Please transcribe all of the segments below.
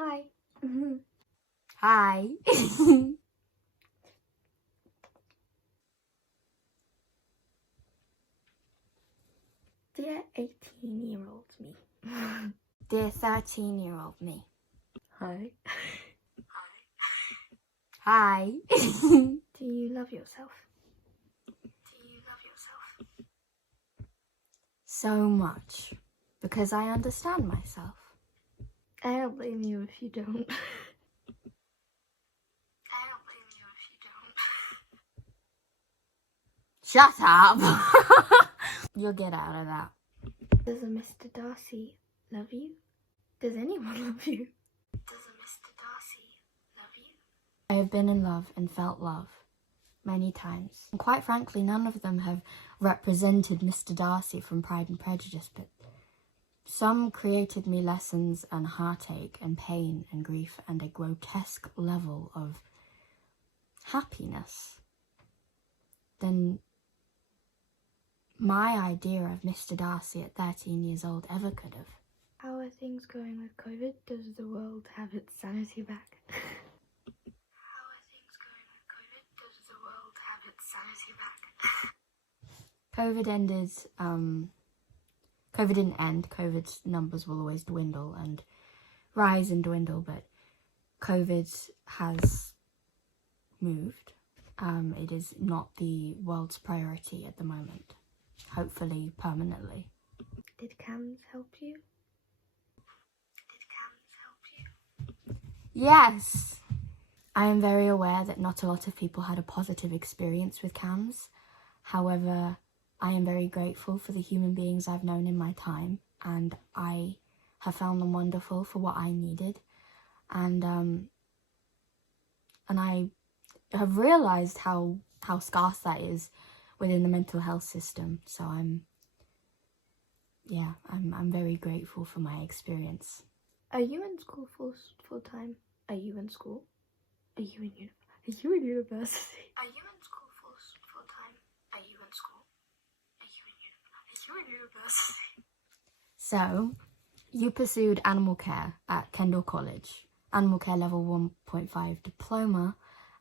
Hi. Hi. Dear 18-year-old me. Dear 13-year-old me. Hi. Hi. Do you love yourself? So much. Because I understand myself. I don't blame you if you don't. Shut up. You'll get out of that. Does a Mr. Darcy love you? Does anyone love you? I have been in love and felt love many times. And quite frankly, none of them have represented Mr. Darcy from Pride and Prejudice, but some created me lessons and heartache and pain and grief and a grotesque level of happiness than my idea of Mr. Darcy at 13 years old ever could have. How are things going with COVID? Does the world have its sanity back? COVID ended, COVID didn't end. COVID's numbers will always dwindle and rise and dwindle, but COVID has moved. It is not the world's priority at the moment, hopefully permanently. Did CAMS help you? Yes! I am very aware that not a lot of people had a positive experience with CAMS. However, I am very grateful for the human beings I've known in my time, and I have found them wonderful for what I needed. And I have realised how scarce that is within the mental health system. So I'm very grateful for my experience. Are you in school full time? Are you in school? Are you in university? Are you in school full time? Are you in school? Are you in university? So, you pursued animal care at Kendall College, animal care level 1.5 diploma,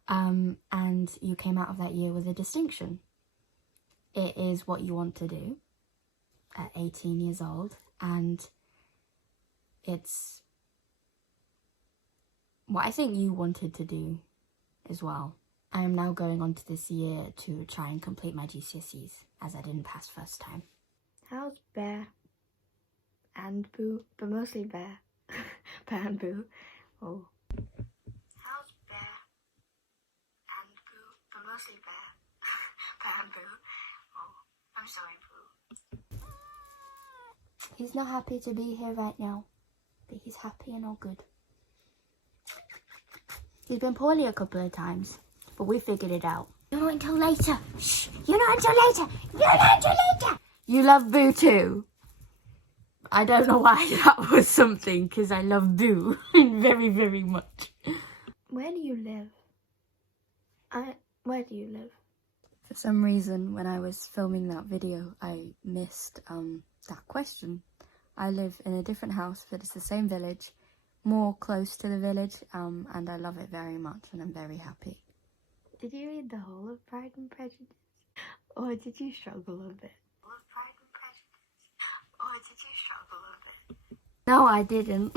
and you came out of that year with a distinction. It is what you want to do at 18 years old, and it's what I think you wanted to do as well. I am now going on to this year to try and complete my GCSEs, as I didn't pass first time. How's Bear and Boo? But mostly Bear. Bear and Boo. Oh. How's Bear and Boo? But mostly Bear. Bear and Boo. Oh, I'm sorry, Boo. He's not happy to be here right now, but he's happy and all good. He's been poorly a couple of times, but we figured it out. You're not until later. Shh! You're not until later! You're not until later! You love Boo too. I don't know why that was something, because I love Boo very, very much. Where do you live? Where do you live? For some reason, when I was filming that video, I missed that question. I live in a different house, but it's the same village, more close to the village, and I love it very much, and I'm very happy. Did you read the whole of Pride and Prejudice? Or did you struggle a bit? No, I didn't.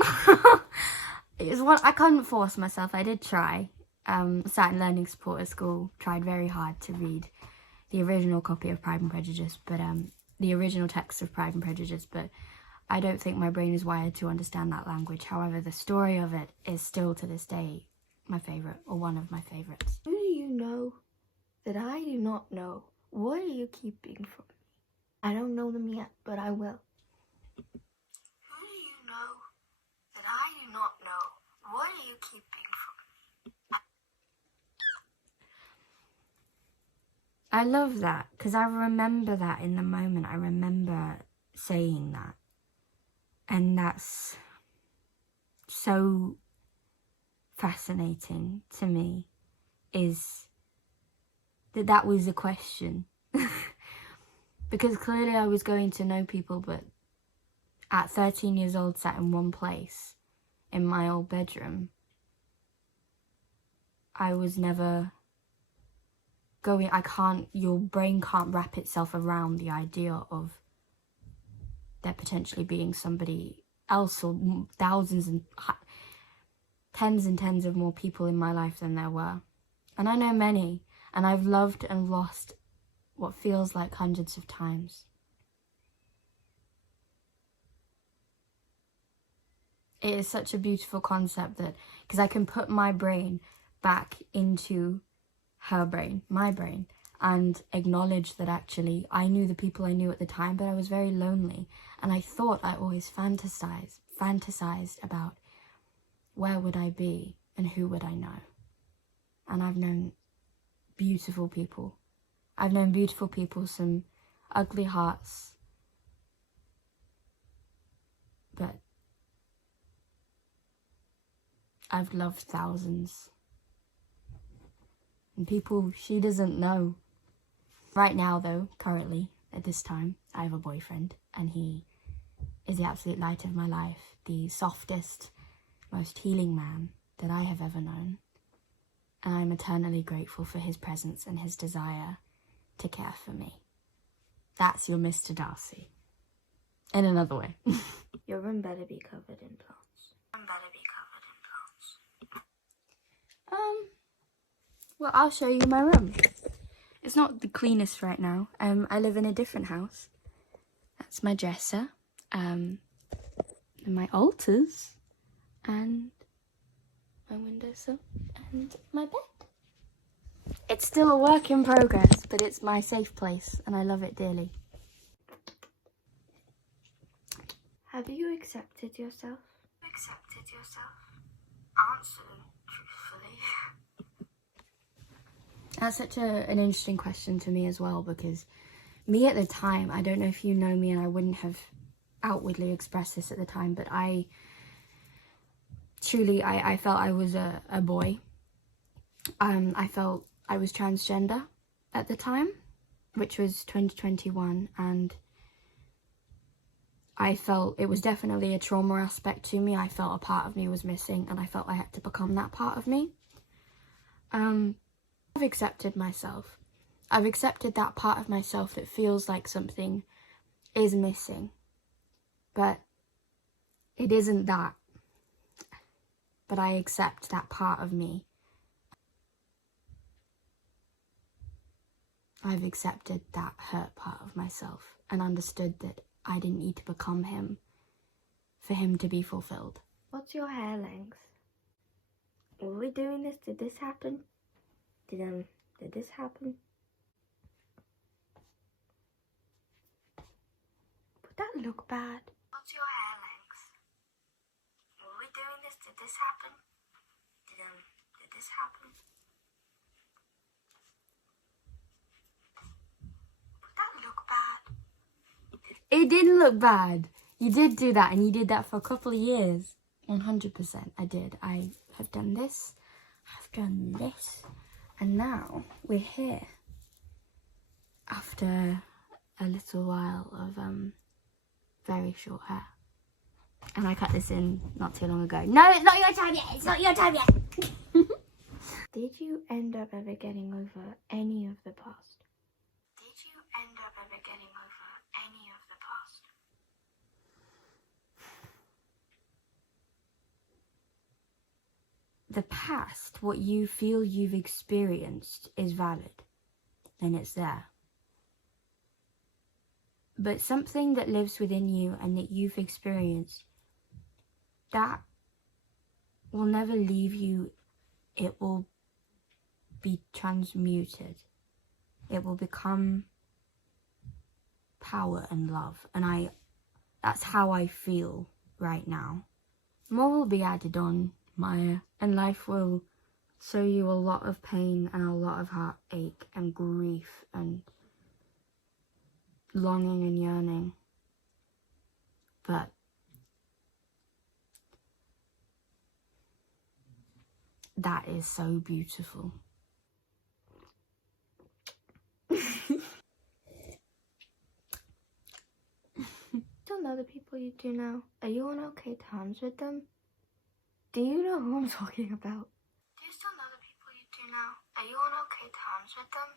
It was one I couldn't force myself. I did try. Sat in learning support at school, tried very hard to read the original copy of Pride and Prejudice, but the original text of Pride and Prejudice, but I don't think my brain is wired to understand that language. However, the story of it is still to this day my favourite, or one of my favourites. Who do you know that I do not know? What are you keeping from me? I don't know them yet, but I will. Who do you know that I do not know? What are you keeping from me? I love that, because I remember that in the moment. I remember saying that. And that's so fascinating to me, is that was a question. Because clearly I was going to know people, but at 13 years old, sat in one place, in my old bedroom, I was never your brain can't wrap itself around the idea of there potentially being somebody else or thousands and tens of more people in my life than there were. And I know many, and I've loved and lost what feels like hundreds of times. It is such a beautiful concept that, because I can put my brain back into her brain, my brain, and acknowledge that actually I knew the people I knew at the time, but I was very lonely. And I thought I always fantasized about where would I be and who would I know. And I've known beautiful people. I've known beautiful people, some ugly hearts, but I've loved thousands. And people she doesn't know. Right now though, currently, at this time, I have a boyfriend, and he is the absolute light of my life, the softest, most healing man that I have ever known. And I'm eternally grateful for his presence and his desire to care for me. That's your Mr. Darcy. In another way. Your room better be covered in plants. Well, I'll show you my room. It's not the cleanest right now. I live in a different house. That's my dresser, and my altars, and my windowsill, and my bed. It's still a work in progress, but it's my safe place, and I love it dearly. Have you accepted yourself? Answer truthfully. That's such an interesting question to me as well, because me at the time, I don't know if you know me, and I wouldn't have outwardly expressed this at the time, but I felt I was a boy. I felt I was transgender at the time, which was 2021, and I felt it was definitely a trauma aspect to me. I felt a part of me was missing, and I felt I had to become that part of me. I've accepted myself. I've accepted that part of myself that feels like something is missing. But it isn't that. But I accept that part of me. I've accepted that hurt part of myself and understood that I didn't need to become him for him to be fulfilled. What's your hair length? Were we doing this? Did this happen? Did this happen? Would that look bad? What's your hair length? Were we doing this? Did this happen? Did this happen? Would that look bad? It didn't look bad. You did do that, and you did that for a couple of years. 100% I did. I have done this. I've done this. And now we're here after a little while of very short hair. And I cut this in not too long ago. No, it's not your time yet. It's not your time yet. Did you end up ever getting over any of the past? The past, what you feel you've experienced, is valid, and it's there. But something that lives within you and that you've experienced, that will never leave you. It will be transmuted. It will become power and love. And that's how I feel right now. More will be added on, Maya, and life will show you a lot of pain and a lot of heartache and grief and longing and yearning. But that is so beautiful. Don't know the people you do now. Are you on okay terms with them? Do you know who I'm talking about? Do you still know the people you do now? Are you on okay terms with them?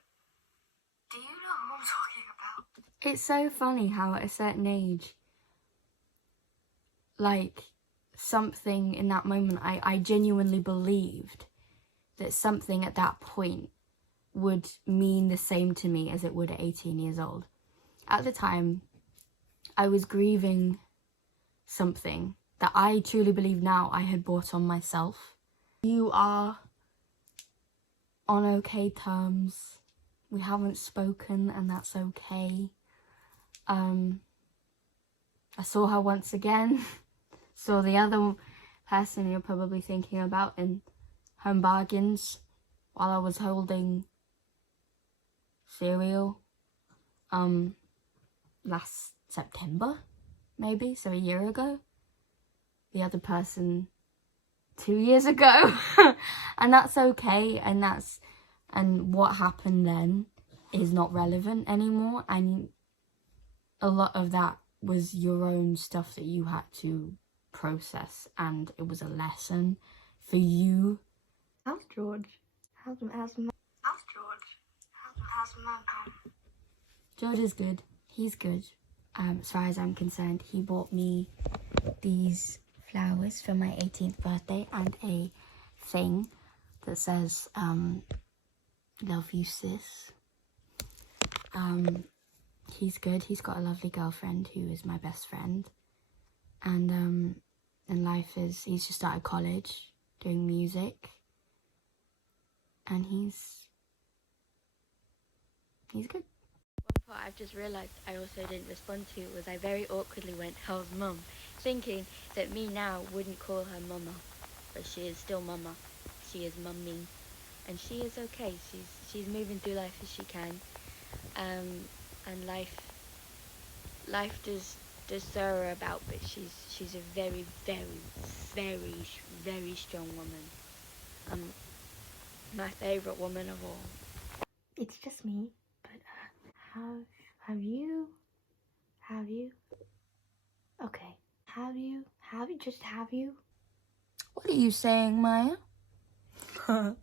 Do you know who I'm talking about? It's so funny how at a certain age, like, something in that moment, I genuinely believed that something at that point would mean the same to me as it would at 18 years old. At the time, I was grieving something that I truly believe now I had brought on myself. You are on okay terms. We haven't spoken, and that's okay. I saw her once again. Saw the other person you're probably thinking about in Home Bargains while I was holding cereal last September, maybe, so a year ago. The other person 2 years ago. And that's okay, and what happened then is not relevant anymore, and a lot of that was your own stuff that you had to process, and it was a lesson for you. How's George? How's George? How's Mum? George is good. He's good. As far as I'm concerned, he bought me these flowers for my 18th birthday and a thing that says, love you, sis. He's good. He's got a lovely girlfriend who is my best friend. And life is, he's just started college doing music. And he's good. One part I've just realised I also didn't respond to was I very awkwardly went, how's mum? Thinking that me now wouldn't call her mama, but she is still mama. She is mummy, and she is okay. She's moving through life as she can, and life does throw her about, but she's a very, very, very, very strong woman. My favourite woman of all. It's just me, but have you? Okay, have you? What are you saying, Maya? Okay,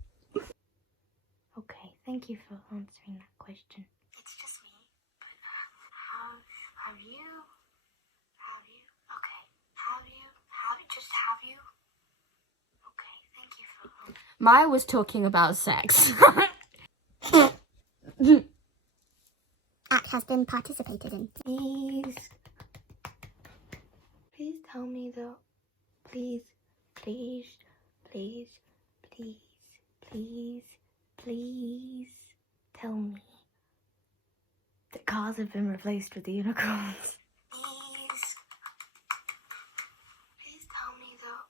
thank you for answering that question. It's just me, but have you? Okay, have you? Okay, thank you for Maya was talking about sex. Act has been participated in. Please tell me though. Please tell me the cars have been replaced with the unicorns. Please tell me though.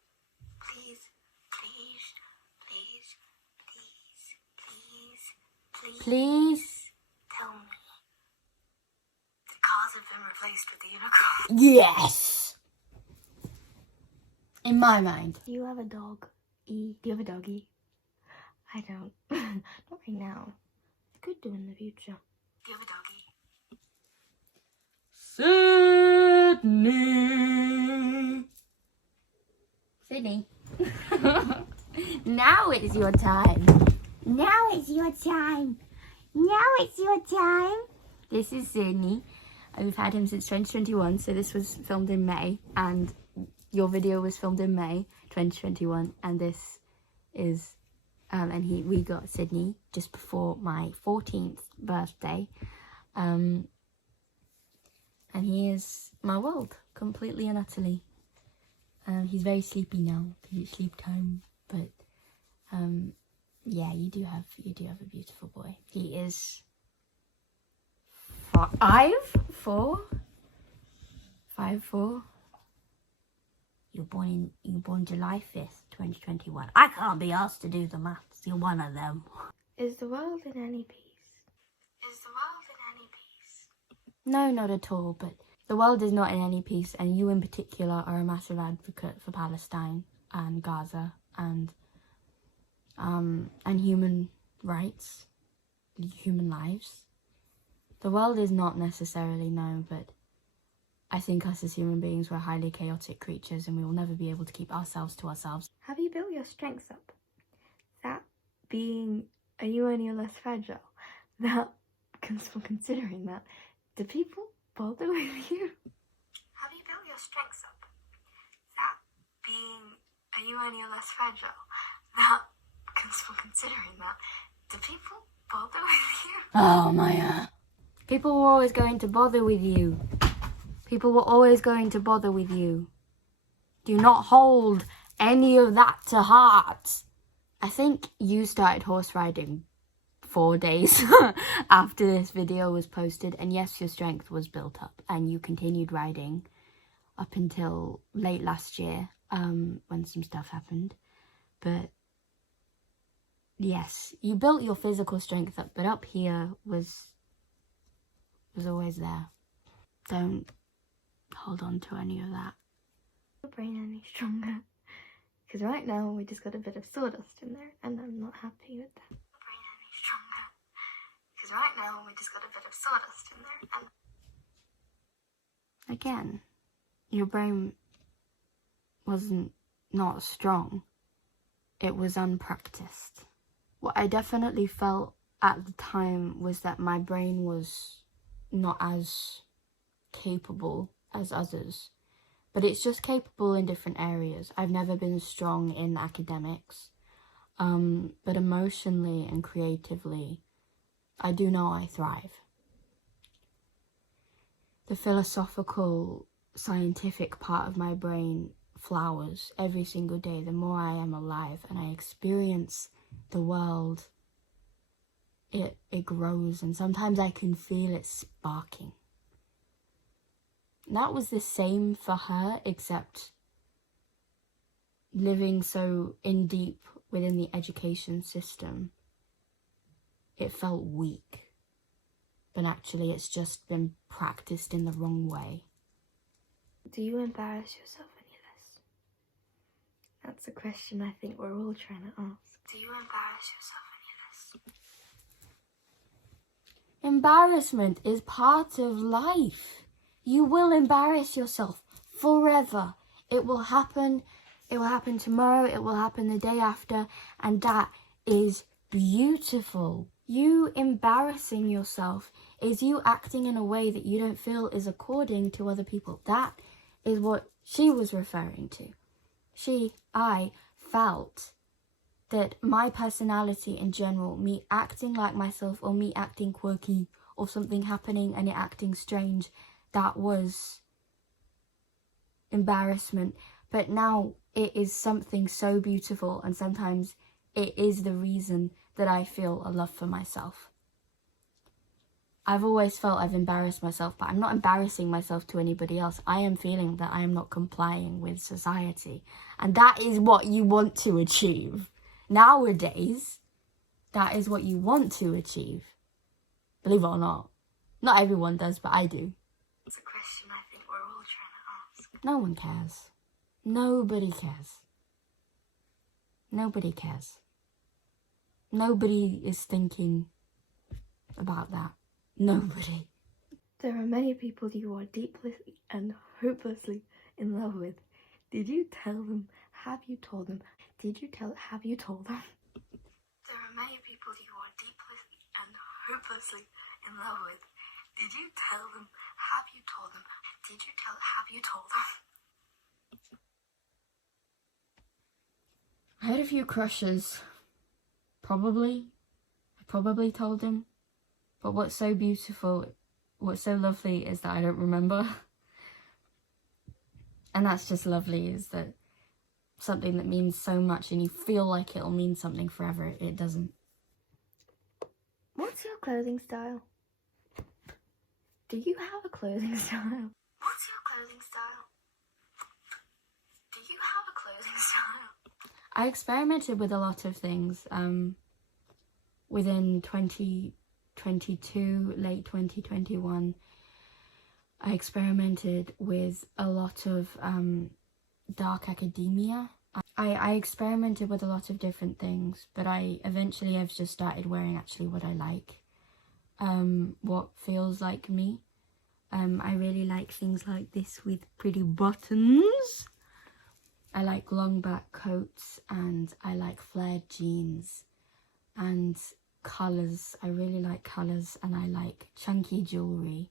Please tell me the cars have been replaced with the unicorns. Yes! In my mind. Do you have a dog? Do you have a doggy? I don't. Not right now. I could do in the future. Do you have a doggy? Sydney. Now it's your time. Now it's your time. This is Sydney. We've had him since 2021, so this was filmed in May, and your video was filmed in May 2021, and this is, we got Sydney just before my 14th birthday, and he is my world, completely and utterly. He's very sleepy now, because it's sleep time, but, yeah, you do have a beautiful boy. He is 5'4". You're born July 5th, 2021. I can't be asked to do the maths. You're one of them. Is the world in any peace? No, not at all, but the world is not in any peace, and you in particular are a massive advocate for Palestine and Gaza and human rights, human lives. The world is not necessarily, no, but I think us as human beings, we're highly chaotic creatures and we will never be able to keep ourselves to ourselves. Have you built your strengths up? That being, are you any less fragile? That, considering that, do people bother with you? Have you built your strengths up? That being, are you any less fragile? That, considering that, do people bother with you? Oh, Maya. People were always going to bother with you. People were always going to bother with you. Do not hold any of that to heart. I think you started horse riding 4 days after this video was posted, and yes, your strength was built up and you continued riding up until late last year, when some stuff happened. But yes, you built your physical strength up, but up here was always there. Don't hold on to any of that. Your brain any stronger? Because right now we just got a bit of sawdust in there, and I'm not happy with that. Your brain any stronger? Because right now we just got a bit of sawdust in there, and Again, your brain wasn't not strong. It was unpracticed. What I definitely felt at the time was that my brain was not as capable as others, but it's just capable in different areas. I've never been strong in academics, but emotionally and creatively, I do know I thrive. The philosophical, scientific part of my brain flowers every single day the more I am alive and I experience the world. It grows, and sometimes I can feel it sparking. That was the same for her, except living so in deep within the education system, it felt weak. But actually it's just been practiced in the wrong way. do you embarrass yourself any less? That's a question I think we're all trying to ask. Do you embarrass yourself any less? Embarrassment is part of life. You will embarrass yourself forever. It will happen tomorrow, it will happen the day after, and that is beautiful. You embarrassing yourself is you acting in a way that you don't feel is according to other people. That is what she was referring to. I felt that my personality in general, me acting like myself or me acting quirky or something happening and it acting strange, that was embarrassment. But now it is something so beautiful, and sometimes it is the reason that I feel a love for myself. I've always felt I've embarrassed myself, but I'm not embarrassing myself to anybody else. I am feeling that I am not complying with society. And that is what you want to achieve. Nowadays, that is what you want to achieve. Believe it or not. Not everyone does, but I do. It's a question I think we're all trying to ask. No one cares. Nobody cares. Nobody cares. Nobody is thinking about that. Nobody. There are many people you are deeply and hopelessly in love with. Did you tell them? Have you told them? Have you told them? There are many people you are deeply and hopelessly in love with. Did you tell them? Have you told them? Have you told them? I had a few crushes. I probably told him. But what's so beautiful, what's so lovely is that I don't remember. And that's just lovely, is that something that means so much and you feel like it'll mean something forever, it doesn't. What's your clothing style? Do you have a clothing style? What's your clothing style? Do you have a clothing style? I experimented with a lot of things. Within 2022, late 2021, I experimented with a lot of dark academia. I experimented with a lot of different things, but eventually I've just started wearing actually what I like, what feels like me. I really like things like this with pretty buttons. I like long back coats, and I like flared jeans and colours. I really like colours, and I like chunky jewellery.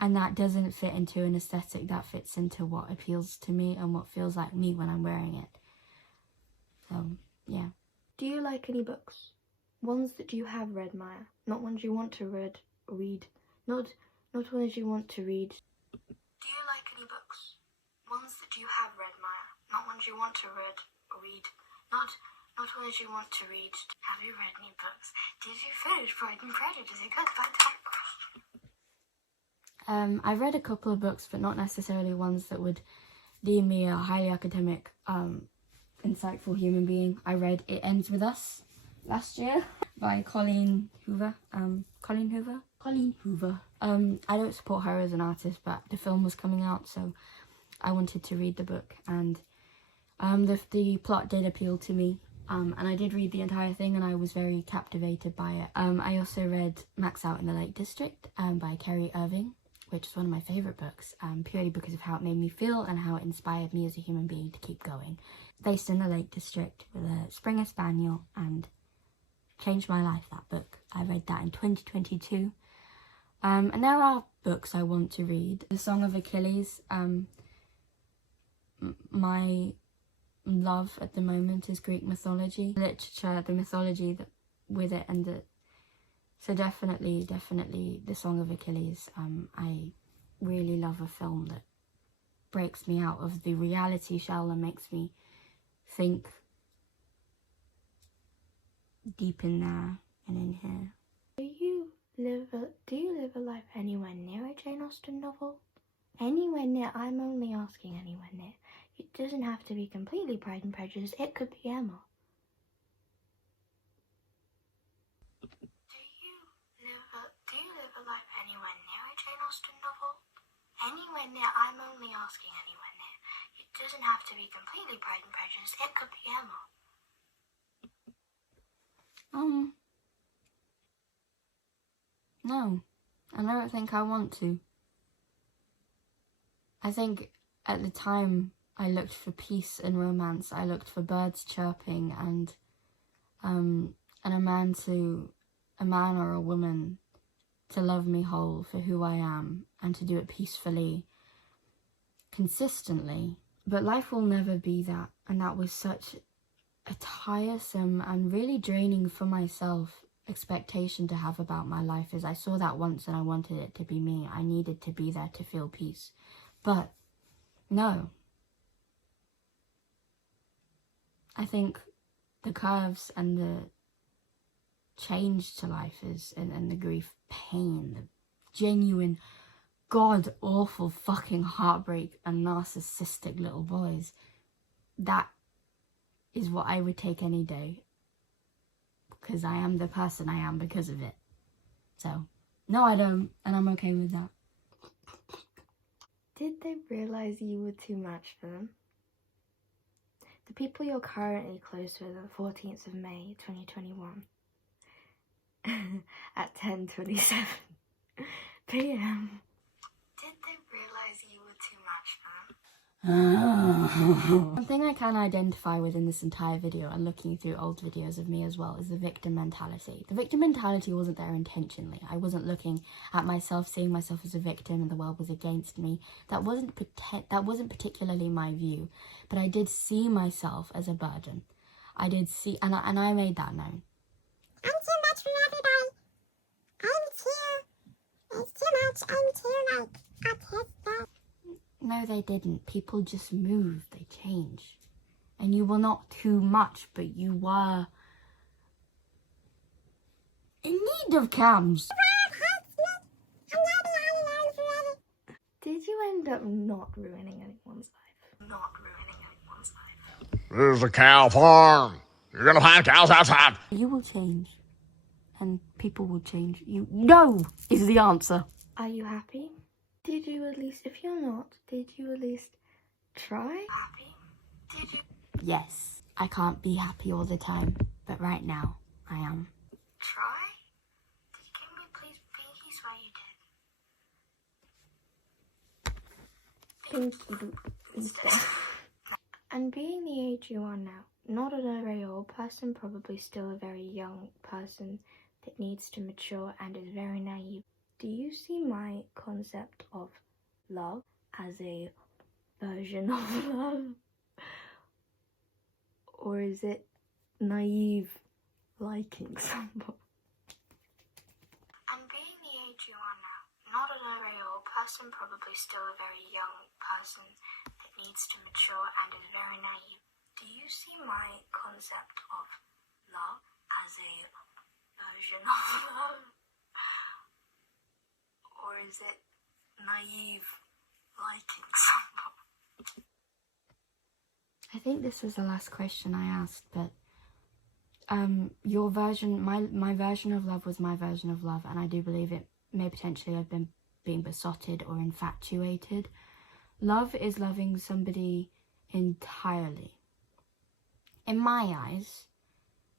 And that doesn't fit into an aesthetic, that fits into what appeals to me and what feels like me when I'm wearing it. So, yeah. Do you like any books? Ones that you have read, Maya. Not ones you want to read. Not ones you want to read. Do you like any books? Ones that you have read, Maya. Not ones you want to read. Not ones you want to read. Have you read any books? Did you finish Pride and Prejudice? It goes back to that question. I've read a couple of books, but not necessarily ones that would deem me a highly academic, insightful human being. I read It Ends With Us last year by Colleen Hoover. I don't support her as an artist, but the film was coming out, so I wanted to read the book, and the plot did appeal to me. And I did read the entire thing, and I was very captivated by it. I also read Max Out in the Lake District by Kerry Irving, which is one of my favourite books, purely because of how it made me feel and how it inspired me as a human being to keep going. Based in the Lake District with a Springer Spaniel, and changed my life, that book. I read that in 2022. And there are books I want to read. The Song of Achilles, my love at the moment is Greek mythology. Literature, the mythology with it, and so definitely The Song of Achilles. I really love a film that breaks me out of the reality shell and makes me think deep in there and in here. Do you live a life anywhere near a Jane Austen novel? Anywhere near? I'm only asking anywhere near. It doesn't have to be completely Pride and Prejudice. It could be Emma. Do you live a life anywhere near a Jane Austen novel? Anywhere near? I'm only asking anywhere near. It doesn't have to be completely Pride and Prejudice. It could be Emma. No, I don't think I want to. I think at the time I looked for peace and romance. I looked for birds chirping and a man or a woman to love me whole for who I am, and to do it peacefully, consistently. But life will never be that, and that was such a tiresome and really draining for myself expectation to have about my life. Is I saw that once and I wanted it to be me. I needed to be there to feel peace. But no. I think the curves and the change to life is, and the grief, pain, the genuine god-awful fucking heartbreak and narcissistic little boys, that is what I would take any day, because I am the person I am because of it. So, no, I don't, and I'm okay with that. Did they realise you were too much for them? The people you're currently close with on 14th of May 2021 at 10:27 p.m. Did they realise you were too much for them? One thing I can identify with in this entire video, and looking through old videos of me as well, is the victim mentality. The victim mentality wasn't there intentionally. I wasn't looking at myself, seeing myself as a victim and the world was against me. That wasn't particularly my view, but I did see myself as a burden. I did see, and I made that known. I'm too much for everybody. It's too much. I'm too, autistic. No, they didn't. People just move. They change. And you were not too much, but you were in need of cams. Did you end up not ruining anyone's life? Not ruining anyone's life. This is a cow farm. You're gonna find cows outside. You will change. And people will change. You no is the answer. Are you happy? Did you at least, if you're not, did you at least try? Happy? Did you? Yes, I can't be happy all the time, but right now, I am. Try? Did you give me please pinkies where you Pinky instead. And being the age you are now, not a very old person, probably still a very young person that needs to mature and is very naive. Do you see my concept of love as a version of love? Or is it naive liking someone? And being the age you are now, not a very old person, probably still a very young person that needs to mature and is very naive. Do you see my concept of love as a version of love? Or is it naive liking someone? I think this was the last question I asked, but your version, my version of love was my version of love, and I do believe it may potentially have been being besotted or infatuated. Love is loving somebody entirely. In my eyes,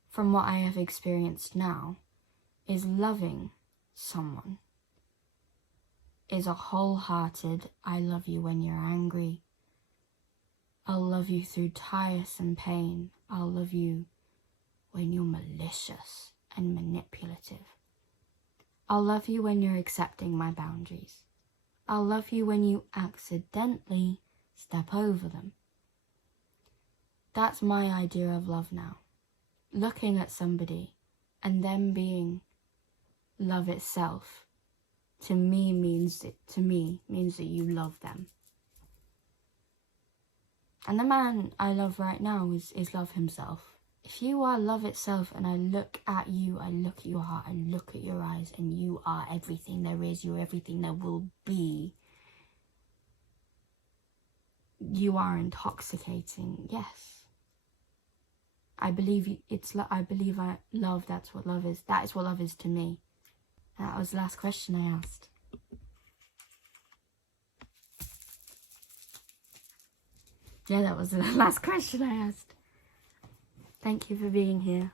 from what I have experienced now, is loving someone is a wholehearted, I love you when you're angry. I'll love you through tiresome pain. I'll love you when you're malicious and manipulative. I'll love you when you're accepting my boundaries. I'll love you when you accidentally step over them. That's my idea of love now. Looking at somebody and them being love itself, to me means that you love them. And the man I love right now is love himself. If you are love itself and I look at you, I look at your heart, I look at your eyes, and you are everything there is, you're everything there will be, you are intoxicating, yes. I believe love, that's what love is. That is what love is to me. That was the last question I asked. Yeah, that was the last question I asked. Thank you for being here.